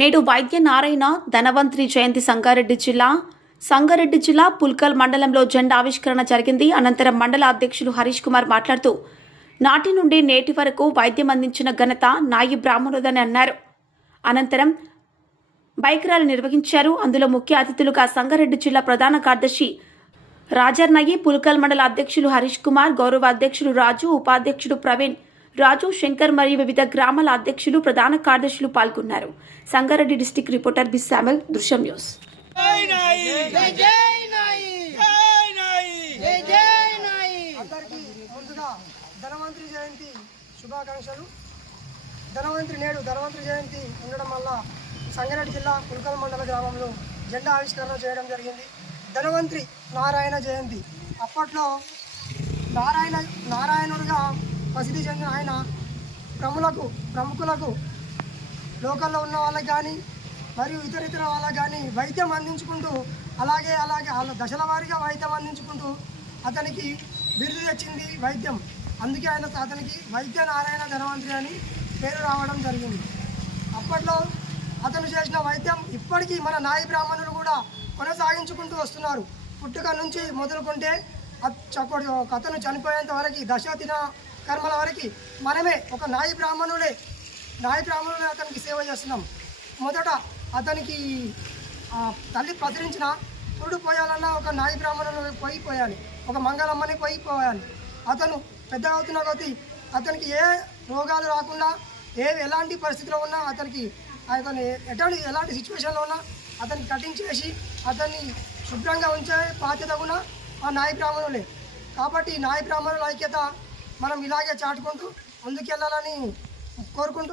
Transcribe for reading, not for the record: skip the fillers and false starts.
నేడు వైద్య నారాయణ ధనవంతరి జయంతి సంగారెడ్డి జిల్లా పుల్కల్ మండలంలో జెండా ఆవిష్కరణ జరిగింది. అనంతరం మండల అధ్యక్షులు హరీష్ కుమార్ మాట్లాడుతూ నాటి నుండి నేటి వరకు వైద్యం అందించిన ఘనత నాయి బ్రాహ్మణుదని అన్నారు. అనంతరం బైక్ ర్యాలీ నిర్వహించారు. అందులో ముఖ్య అతిథులుగా సంగారెడ్డి జిల్లా ప్రధాన కార్యదర్శి రాజర్నగి, పుల్కల్ మండల అధ్యక్షులు హరీష్ కుమార్, గౌరవ అధ్యక్షులు రాజు, ఉపాధ్యక్షుడు ప్రవీణ్, రాజు, శంకర్ మరియు వివిధ గ్రామాల అధ్యక్షులు, ప్రధాన కార్యదర్శులు పాల్గొన్నారు. Sangareddy district reporter B Samuel, Drishyam news. Dhanvantari Jayanti శుభాకాంక్షలు. ధనవంతరి జయంతి ఉండడం వల్ల సంగారెడ్డి జిల్లా పుల్కల్ మండల గ్రామంలో జెండా ఆవిష్కరణ చేయడం జరిగింది. ధనవంతరి నారాయణ జయంతి. అప్పట్లో నారాయణుడిగా ప్రసిద్ధి చెందిన ఆయన ప్రముఖులకు లోకల్లో ఉన్న వాళ్ళకి కానీ మరియు ఇతర వాళ్ళకి కానీ వైద్యం అందించుకుంటూ అలాగే వాళ్ళ దశల వారీగా వైద్యం అందించుకుంటూ అతనికి బిరుదు తెచ్చింది వైద్యం. అందుకే అతనికి వైద్య నారాయణ ధనవంతరి అని పేరు రావడం జరిగింది. అప్పట్లో అతను చేసిన వైద్యం ఇప్పటికీ మన నాయి బ్రాహ్మణులు కూడా కొనసాగించుకుంటూ వస్తున్నారు. పుట్టుక నుంచి మొదలుకుంటే అతను చనిపోయేంత వరకు దశాదిన కర్మల వరకు మనమే ఒక నాయి బ్రాహ్మణులే అతనికి సేవ చేస్తున్నాం. మొదట అతనికి తల్లి ప్రసరించిన పురుడు పోయాలన్నా ఒక నాయి బ్రాహ్మణులు పోయాలి, ఒక మంగళమ్మని పోయాలి. అతను పెద్ద అవుతున్న కొద్దీ అతనికి ఏ రోగాలు రాకుండా ఎలాంటి పరిస్థితిలో ఉన్నా అతను ఎలాంటి సిచ్యువేషన్లో ఉన్నా అతన్ని కటింగ్ చేసి అతన్ని శుభ్రంగా ఉంచే బాధ్యత కూడా ఆ నాయి బ్రాహ్మణులే. కాబట్టి నాయి బ్రాహ్మణుల ఐక్యత మనం ఇలాగే చాటుకుంటూ ముందుకెళ్ళాలని కోరుకుంటూ